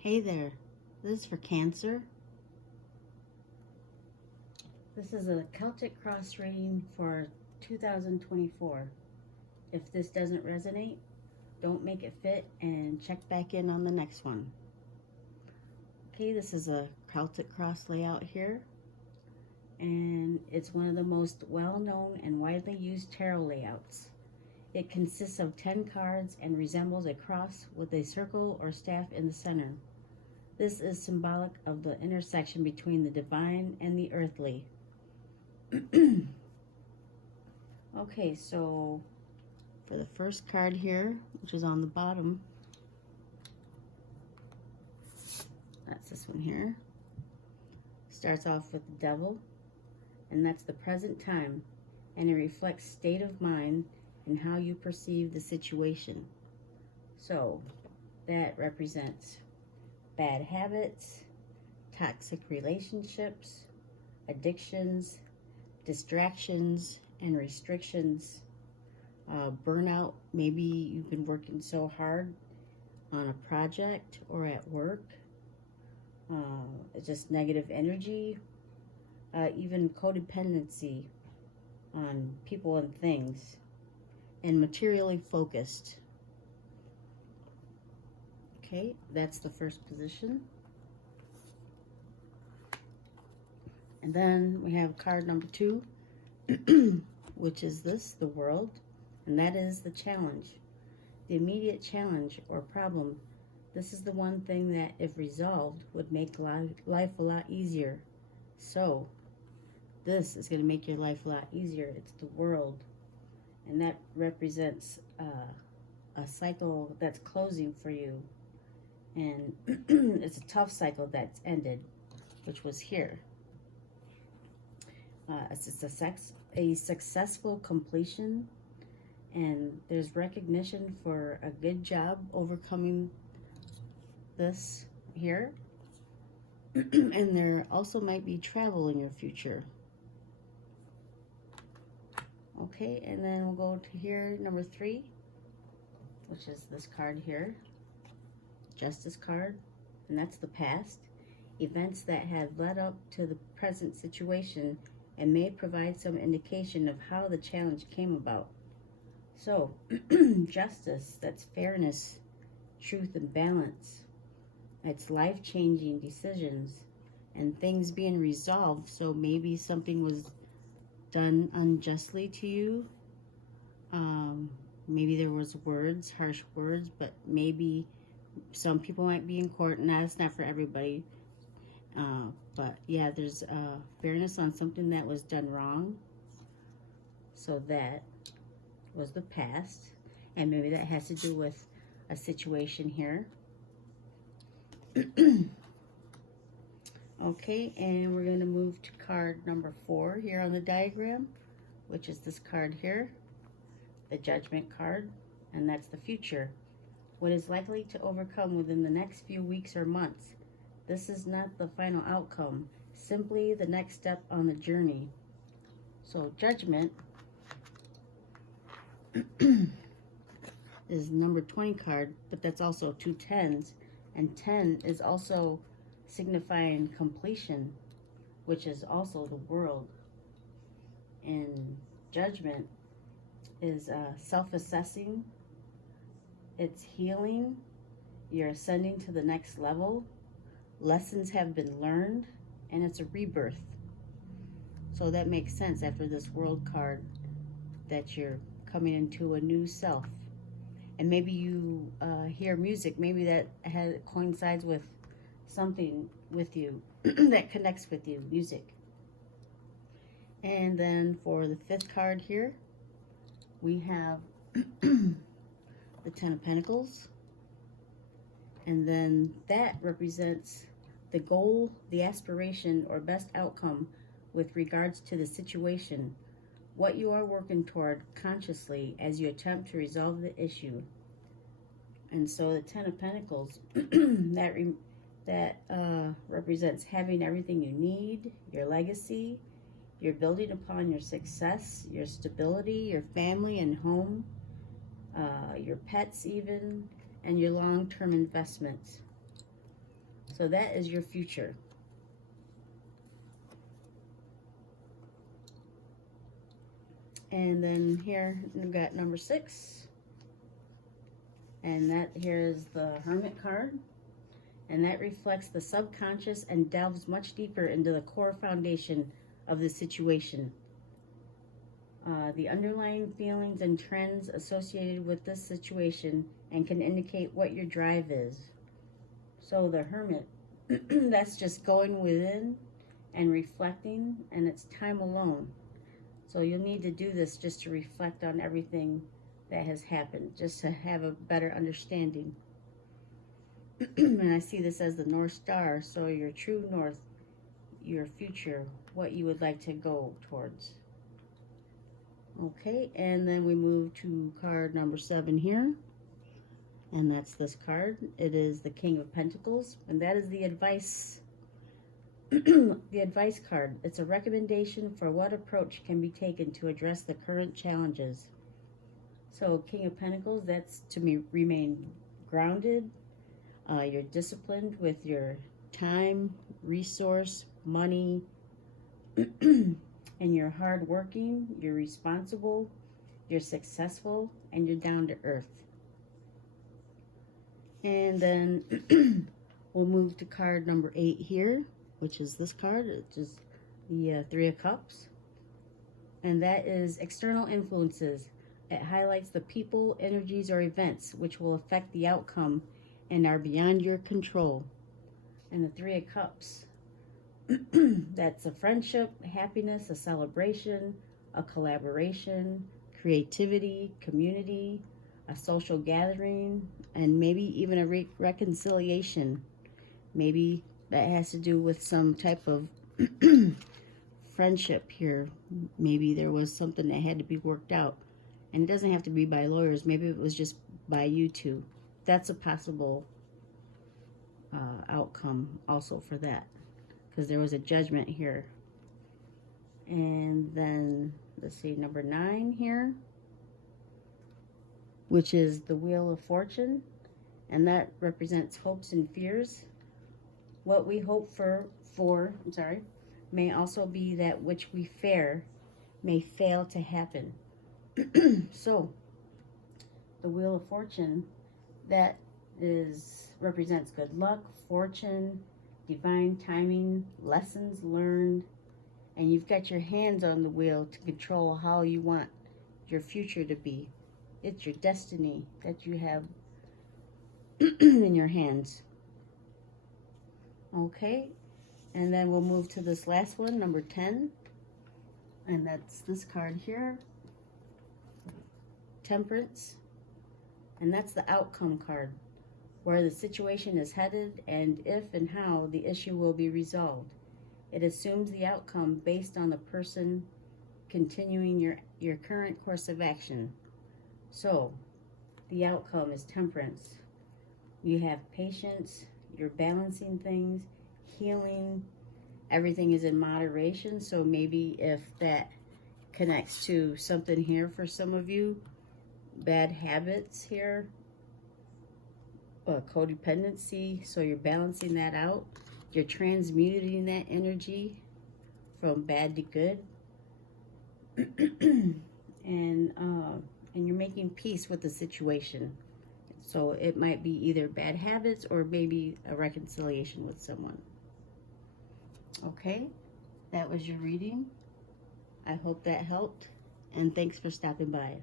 Hey there, this is for Cancer. This is a Celtic cross reading for 2024. If this doesn't resonate, don't make it fit and check back in on the next one. Okay, this is a Celtic cross layout here, and it's one of the most well-known and widely used tarot layouts. It consists of 10 cards and resembles a cross with a circle or staff in the center. This is symbolic of the intersection between the divine and the earthly. Okay, so for the first card here, which is on the bottom, that's this one here, starts off with the devil, and that's the present time, and it reflects state of mind and how you perceive the situation. So that represents bad habits, toxic relationships, addictions, distractions and restrictions, burnout. Maybe you've been working so hard on a project or at work. It's just negative energy, even codependency on people and things, and materially focused. Okay, that's the first position. And then we have card number 2, which is this, the world, and that is the challenge, the immediate challenge or problem. This is the one thing that, if resolved, would make life a lot easier. So this is going to make your life a lot easier. It's the world, and that represents a cycle that's closing for you, and it's a tough cycle that's ended, which was here. It's a successful completion, and there's recognition for a good job overcoming this here. And there also might be travel in your future. Okay, and then we'll go to here, number 3, which is this card here, Justice card, and that's the past, events that have led up to the present situation and may provide some indication of how the challenge came about. So, justice, that's fairness, truth, and balance. It's life-changing decisions and things being resolved. So maybe something was done unjustly to you. Maybe there was words, harsh words, but maybe some people might be in court, and that's not for everybody. But yeah, there's fairness on something that was done wrong. So that was the past, and maybe that has to do with a situation here. Okay, and we're going to move to card number 4 here on the diagram, which is this card here, the Judgment card, and that's the future. What is likely to overcome within the next few weeks or months. This is not the final outcome, simply the next step on the journey. So Judgment is number 20 card, but that's also 2 10s, and 10 is also signifying completion, which is also the world. And Judgment is self-assessing, it's healing, you're ascending to the next level, lessons have been learned, and it's a rebirth. So that makes sense after this world card, that you're coming into a new self. And maybe you hear music, maybe that coincides with something with you that connects with you, music. And then for the 5th card here, we have the 10 of Pentacles, and then that represents the goal, the aspiration, or best outcome with regards to the situation, what you are working toward consciously as you attempt to resolve the issue. And so the 10 of Pentacles, that represents having everything you need, your legacy, you're building upon your success, your stability, your family and home, your pets even, and your long-term investments. So that is your future. And then here we've got number 6. And that here is the Hermit card. And that reflects the subconscious and delves much deeper into the core foundation of the situation. The underlying feelings and trends associated with this situation and can indicate what your drive is. So the Hermit, that's just going within and reflecting, and it's time alone. So you'll need to do this just to reflect on everything that has happened, just to have a better understanding. And I see this as the North Star, so your true north, your future, what you would like to go towards. Okay, and then we move to card number 7 here. And that's this card. It is the King of Pentacles, and that is the advice the advice card. It's a recommendation for what approach can be taken to address the current challenges. So King of Pentacles, that's to remain grounded. You're disciplined with your time, resource, money, and you're hardworking, you're responsible, you're successful, and you're down to earth. And then we'll move to card number 8 here, which is this card. It's just the 3 of Cups. And that is external influences. It highlights the people, energies, or events which will affect the outcome and are beyond your control. And the 3 of Cups, that's a friendship, happiness, a celebration, a collaboration, creativity, community, a social gathering, and maybe even a reconciliation. Maybe that has to do with some type of friendship here. Maybe there was something that had to be worked out. And it doesn't have to be by lawyers. Maybe it was just by you two. That's a possible outcome also for that, because there was a judgment here. And then let's see, number 9 here, which is the Wheel of Fortune, and that represents hopes and fears. What we hope for may also be that which we fear may fail to happen. So the Wheel of Fortune, that represents good luck, fortune, divine timing, lessons learned, and you've got your hands on the wheel to control how you want your future to be. It's your destiny that you have in your hands. Okay, and then we'll move to this last one, number 10, and that's this card here, Temperance, and that's the outcome card, where the situation is headed and if and how the issue will be resolved. It assumes the outcome based on the person continuing your current course of action. So the outcome is Temperance. You have patience, you're balancing things, healing, everything is in moderation. So maybe if that connects to something here for some of you, bad habits here, codependency, so you're balancing that out. You're transmuting that energy from bad to good. And you're making peace with the situation. So it might be either bad habits or maybe a reconciliation with someone. Okay, that was your reading. I hope that helped, and thanks for stopping by.